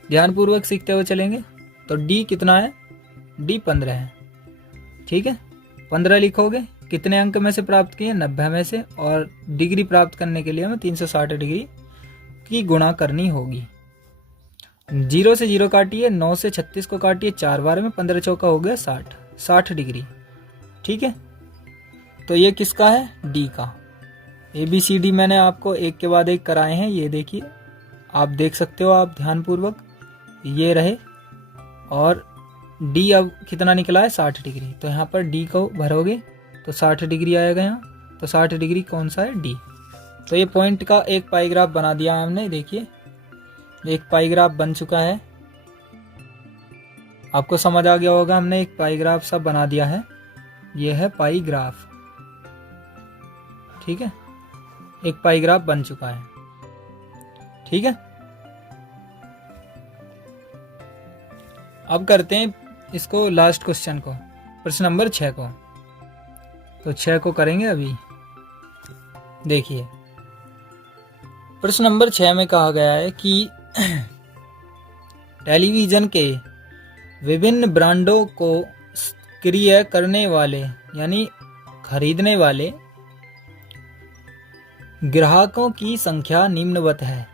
ध्यानपूर्वक सीखते हुए चलेंगे। तो डी कितना है, डी 15 है। ठीक है, 15 लिखोगे, कितने अंक में से प्राप्त किए 90 में से, और डिग्री प्राप्त करने के लिए हमें 360 डिग्री की गुणा करनी होगी। 0 से 0 काटिए, 9 से 36 को काटिए 4 बार में, 15 चौका हो गया 60 डिग्री। ठीक है, तो ये किसका है, डी का। ABCD मैंने आपको एक के बाद एक कराए हैं, ये देखिए, आप देख सकते हो आप ध्यानपूर्वक, ये रहे। और डी अब कितना निकला है 60 डिग्री, तो यहाँ पर डी को भरोगे तो 60 डिग्री आएगा यहाँ। तो 60 डिग्री कौन सा है, डी। तो ये पॉइंट का एक पाई ग्राफ बना दिया है हमने। देखिए एक पाई ग्राफ बन चुका है, आपको समझ आ गया होगा, हमने एक पाई ग्राफ सा बना दिया है। ये है पाई ग्राफ। ठीक है, एक पाई ग्राफ बन चुका है। ठीक है, अब करते हैं इसको लास्ट क्वेश्चन को, प्रश्न नंबर 6 को। तो 6 को करेंगे अभी। देखिए प्रश्न नंबर 6 में कहा गया है कि टेलीविजन के विभिन्न ब्रांडों को क्रय करने वाले यानी खरीदने वाले ग्राहकों की संख्या निम्नवत है।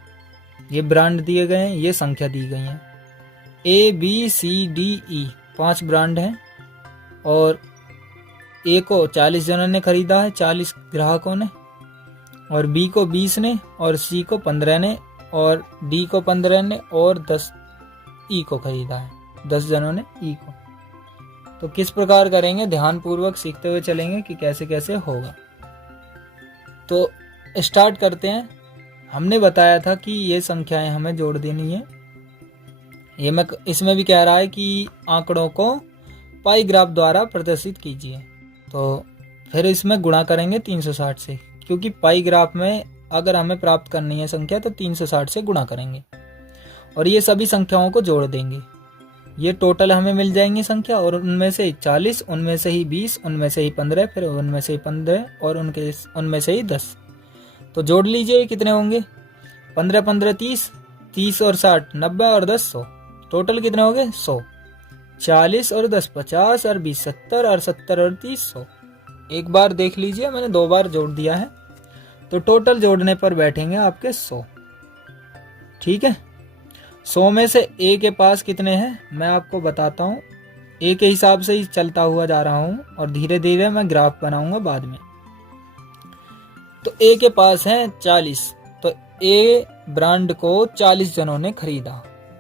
ये ब्रांड दिए गए हैं, ये संख्या दी गई है। ABCDE 5 ब्रांड हैं और ए को 40 जनों ने खरीदा है, 40 ग्राहकों ने, और बी को 20 ने, और सी को 15 ने, और डी को 15 ने, और 10 ई को खरीदा है, 10 जनों ने ई को। तो किस प्रकार करेंगे, ध्यानपूर्वक सीखते हुए चलेंगे कि कैसे कैसे होगा। तो स्टार्ट करते हैं। हमने बताया था कि ये संख्याएं हमें जोड़ देनी है। इसमें भी कह रहा है कि आंकड़ों को पाई ग्राफ द्वारा प्रदर्शित कीजिए। तो फिर इसमें गुणा करेंगे 360 से, क्योंकि पाई ग्राफ में अगर हमें प्राप्त करनी है संख्या तो 360 से गुणा करेंगे और ये सभी संख्याओं को जोड़ देंगे। ये टोटल हमें मिल जाएंगी संख्या, और उनमें से 40, उनमें से ही 20, उनमें से ही 15, फिर उनमें से ही 15 और उनमें से ही 10। तो जोड़ लीजिए कितने होंगे, 15 15 30, 30 और 60 90 और 10 100। टोटल कितने हो गए 100। 40 और 10 50 और 20 70 और 70 और 30 100। एक बार देख लीजिए, मैंने 2 बार जोड़ दिया है। तो टोटल जोड़ने पर बैठेंगे आपके 100। ठीक है, 100 में से ए के पास कितने हैं मैं आपको बताता हूँ। ए के हिसाब से ही चलता हुआ जा रहा हूँ और धीरे धीरे मैं ग्राफ बनाऊंगा बाद में। तो ए के पास है 40, तो ए ब्रांड को 40 जनों ने खरीदा।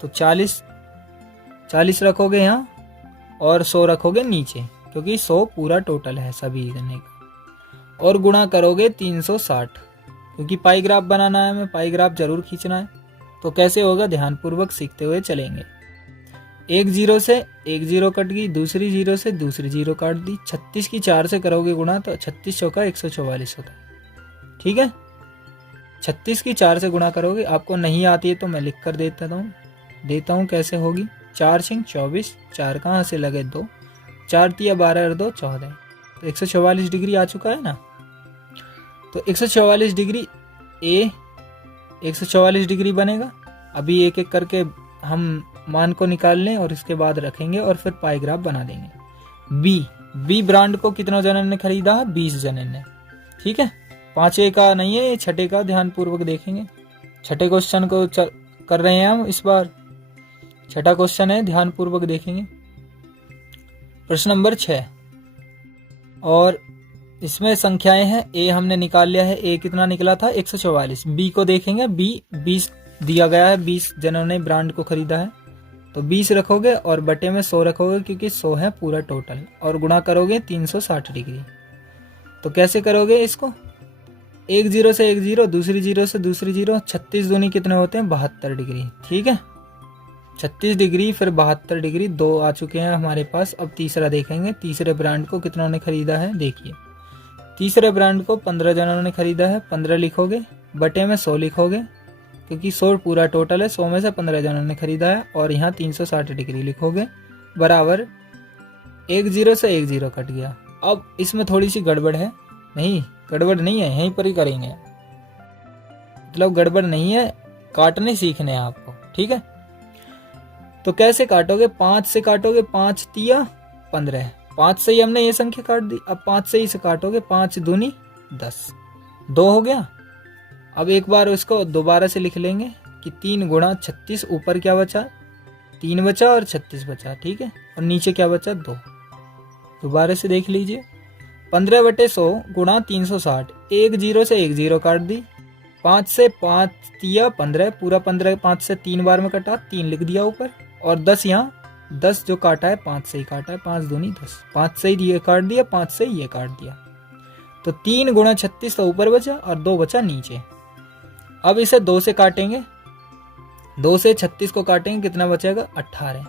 तो 40 रखोगे यहाँ और 100 रखोगे नीचे, क्योंकि 100 पूरा टोटल है सभी जने का, और गुणा करोगे 360, क्योंकि पाई ग्राफ बनाना है, हमें पाई ग्राफ जरूर खींचना है। तो कैसे होगा, ध्यानपूर्वक सीखते हुए चलेंगे। एक जीरो से एक जीरो कट गई, दूसरी जीरो से दूसरी जीरो काट दी। 36 की 4 से करोगे गुणा तो 36 चौका 144 होता है। ठीक है, 36 की 4 से गुणा करोगे। आपको नहीं आती है तो मैं लिख कर देता हूँ कैसे होगी। 4 6 24, 4 कहाँ से लगे 2, 4 तिया 12 और 2 14, तो 144 डिग्री आ चुका है ना। तो 144 डिग्री ए 144 डिग्री बनेगा। अभी एक एक करके हम मान को निकाल लें और इसके बाद रखेंगे और फिर पाई ग्राफ बना देंगे। बी ब्रांड को कितनों जनों ने खरीदा है, 20 जनों ने। ठीक है, 5वें का नहीं है, 6ठे का ध्यानपूर्वक देखेंगे। 6ठे क्वेश्चन को कर रहे हैं हम इस बार। 6ठा क्वेश्चन है, ध्यानपूर्वक देखेंगे। प्रश्न नंबर 6, और इसमें संख्याएं हैं। ए हमने निकाल लिया है, ए कितना निकला था 144। बी को देखेंगे, बी 20 दिया गया है, 20 जनों ने ब्रांड को खरीदा है। तो 20 रखोगे और बटे में 100 रखोगे, क्योंकि 100 है पूरा टोटल, और गुणा करोगे 360 डिग्री। तो कैसे करोगे इसको, एक जीरो से एक जीरो, दूसरी जीरो से दूसरी जीरो, 36 दूनी कितने होते हैं 72 डिग्री। ठीक है, 36 डिग्री फिर 72 डिग्री, 2 आ चुके हैं हमारे पास। अब तीसरा देखेंगे, तीसरे ब्रांड को कितनों ने खरीदा है। देखिए, तीसरे ब्रांड को 15 जनों ने खरीदा है। 15 लिखोगे, बटे में 100 लिखोगे, क्योंकि 100 पूरा टोटल है। 100 में से 15 जनों ने खरीदा है, और यहाँ 360 डिग्री लिखोगे, बराबर एक जीरो से एक जीरो कट गया। अब इसमें थोड़ी सी गड़बड़ है, नहीं गड़बड़ नहीं है, यहीं पर ही करेंगे, मतलब गड़बड़ नहीं है, काटने सीखने हैं आपको। ठीक है, तो कैसे काटोगे, 5 से काटोगे, 5 तिया 15, 5 से ही हमने ये संख्या काट दी। अब 5 से ही से काटोगे, 5 दूनी 10, 2 हो गया। अब एक बार इसको दोबारा से लिख लेंगे कि 3 गुणा 36, ऊपर क्या बचा 3 बचा और 36 बचा। ठीक है, और नीचे क्या बचा 2। दोबारा से देख लीजिए, 15 बटे 100 गुणा 360, एक जीरो से एक जीरो काट दी। 5 से 5 तिया 15, पूरा 15 5 से 3 बार में कटा, 3 लिख दिया ऊपर, और 10 यहाँ 10 जो काटा है 5 से ही काटा है, 5 दूनी 10, 5 से ही ये काट दिया, 5 से ही ये काट दिया। तो 3 गुणा 36 तो ऊपर बचा और 2 बचा नीचे। अब इसे 2 से काटेंगे, 2 से 36 को काटेंगे, कितना बचेगा 18।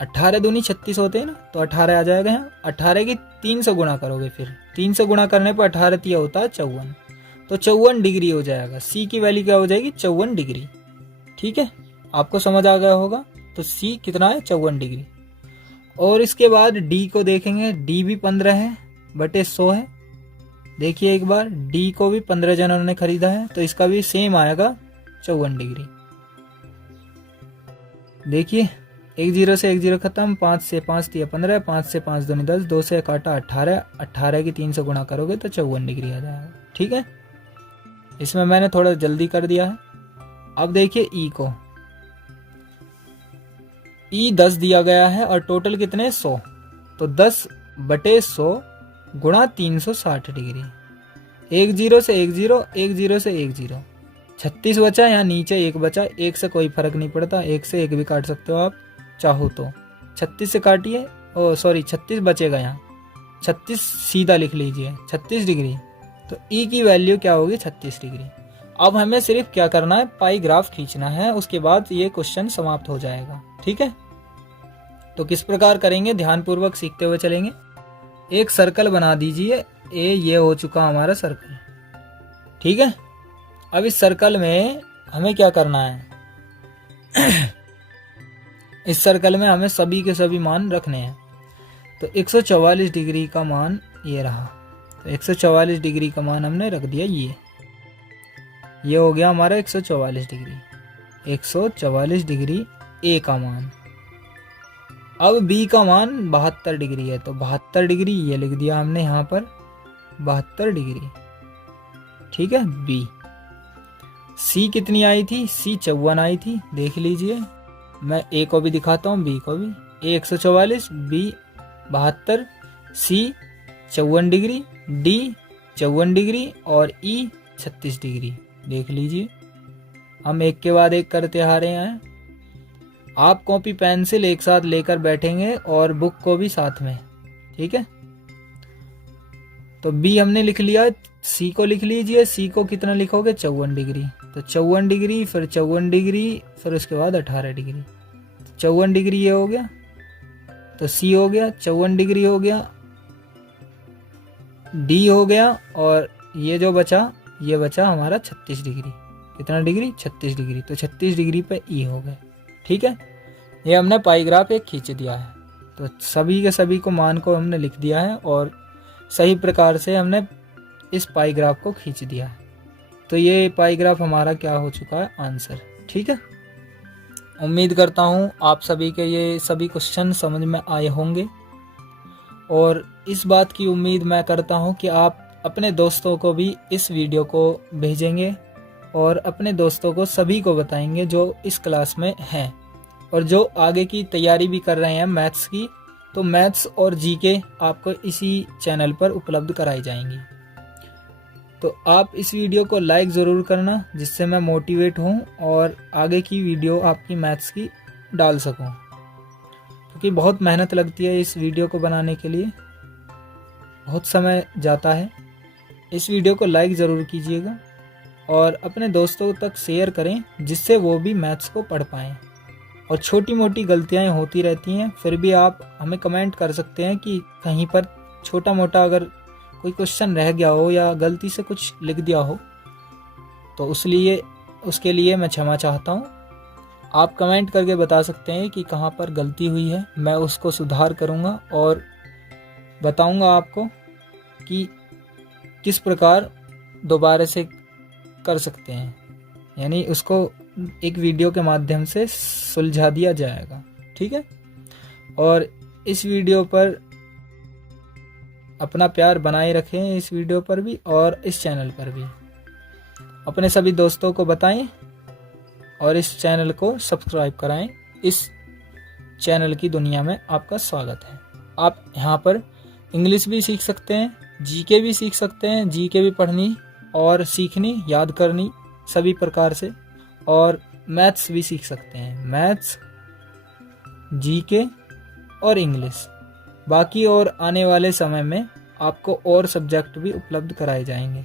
18 दूनी 36 होते हैं ना, तो 18 आ जाएगा यहाँ। 18 की 3 से गुणा करोगे, फिर 3 से गुणा करने पर 18 तिया होता है 54, तो 54 डिग्री हो जाएगा। सी की वैल्यू क्या हो जाएगी 54 डिग्री। ठीक है, आपको समझ आ गया होगा। तो सी कितना है 54 डिग्री। और इसके बाद डी को देखेंगे, डी भी 15 है बटे 100 है। देखिए एक बार, डी को भी 15 जनों ने खरीदा है, तो इसका भी सेम आएगा 54 डिग्री। देखिए, एक जीरो से एक जीरो खत्म, 5 से 5 तिया 15, 5 से 5 दूनी 10, 2 से काटा 18, 18 की 3 से गुणा करोगे तो 54 डिग्री आ जाएगा। ठीक है, इसमें मैंने थोड़ा जल्दी कर दिया है। अब देखिए ई को, ई 10 दिया गया है और टोटल कितने 100, तो 10/100 गुणा 360 डिग्री। 10 से 10, 10 से 10, 36 बचा, यहाँ नीचे 1 बचा, 1 से कोई फर्क नहीं पड़ता, 1 से 1 भी काट सकते हो आप चाहो तो। 36 से काटिए, 36 बचेगा यहाँ, 36 सीधा लिख लीजिए 36 डिग्री, तो ई की वैल्यू क्या होगी 36 डिग्री। अब हमें सिर्फ क्या करना है, पाई ग्राफ खींचना है, उसके बाद ये क्वेश्चन समाप्त हो जाएगा। ठीक है, तो किस प्रकार करेंगे ध्यानपूर्वक सीखते हुए चलेंगे। एक सर्कल बना दीजिए, ये हो चुका हमारा सर्कल। ठीक है, अब इस सर्कल में हमें क्या करना है इस सर्कल में हमें सभी के सभी मान रखने हैं। तो 144 डिग्री का मान ये रहा, तो 144 डिग्री का मान हमने रख दिया, ये हो गया हमारा 144 डिग्री। 144 डिग्री ए का मान। अब बी का मान 72 डिग्री है, तो 72 डिग्री ये लिख दिया हमने यहाँ पर 72 डिग्री। ठीक है, बी। सी कितनी आई थी, सी 54 आई थी, देख लीजिए, मैं ए को भी दिखाता हूँ, बी को भी। ए 144, बी 72, सी 54 डिग्री, डी 54 डिग्री और ई 36 डिग्री। देख लीजिए, हम एक के बाद एक करते आ रहे हैं। आप कॉपी पेंसिल एक साथ लेकर बैठेंगे और बुक को भी साथ में। ठीक है, तो बी हमने लिख लिया, सी को लिख लीजिए। सी को कितना लिखोगे 54 डिग्री, तो 54 डिग्री, फिर 54 डिग्री, फिर उसके बाद 18 डिग्री। 54 डिग्री ये हो गया, तो सी हो गया, 54 डिग्री हो गया, डी हो गया, और ये जो बचा, ये बचा हमारा 36 डिग्री। कितना डिग्री, 36 डिग्री, तो 36 डिग्री पे ई हो गए। ठीक है, ये हमने पाई ग्राफ एक खींच दिया है, तो सभी के सभी को मान को हमने लिख दिया है और सही प्रकार से हमने इस पाई ग्राफ को खींच दिया है। तो ये पाई ग्राफ हमारा क्या हो चुका है, आंसर। ठीक है, उम्मीद करता हूँ आप सभी के ये सभी क्वेश्चन समझ में आए होंगे, और इस बात की उम्मीद मैं करता हूँ कि आप अपने दोस्तों को भी इस वीडियो को भेजेंगे और अपने दोस्तों को सभी को बताएंगे जो इस क्लास में हैं और जो आगे की तैयारी भी कर रहे हैं मैथ्स की। तो मैथ्स और जीके आपको इसी चैनल पर उपलब्ध कराई जाएंगी। तो आप इस वीडियो को लाइक ज़रूर करना, जिससे मैं मोटिवेट हूँ और आगे की वीडियो आपकी मैथ्स की डाल सकूँ, क्योंकि बहुत मेहनत लगती है इस वीडियो को बनाने के लिए, बहुत समय जाता है। इस वीडियो को लाइक ज़रूर कीजिएगा और अपने दोस्तों तक शेयर करें, जिससे वो भी मैथ्स को पढ़ पाएँ। और छोटी मोटी गलतियाँ होती रहती हैं, फिर भी आप हमें कमेंट कर सकते हैं कि कहीं पर छोटा मोटा अगर कोई क्वेश्चन रह गया हो या गलती से कुछ लिख दिया हो, तो उसके लिए मैं क्षमा चाहता हूँ। आप कमेंट करके बता सकते हैं कि कहाँ पर गलती हुई है, मैं उसको सुधार करूँगा और बताऊँगा आपको कि किस प्रकार दोबारा से कर सकते हैं, यानी उसको एक वीडियो के माध्यम से सुलझा दिया जाएगा। ठीक है, और इस वीडियो पर अपना प्यार बनाए रखें, इस वीडियो पर भी और इस चैनल पर भी। अपने सभी दोस्तों को बताएं और इस चैनल को सब्सक्राइब कराएं। इस चैनल की दुनिया में आपका स्वागत है। आप यहाँ पर इंग्लिश भी सीख सकते हैं, जीके भी सीख सकते हैं, जीके भी पढ़नी और सीखनी, याद करनी सभी प्रकार से, और मैथ्स भी सीख सकते हैं, मैथ्स, जीके और इंग्लिश। बाकी और आने वाले समय में आपको और सब्जेक्ट भी उपलब्ध कराए जाएंगे।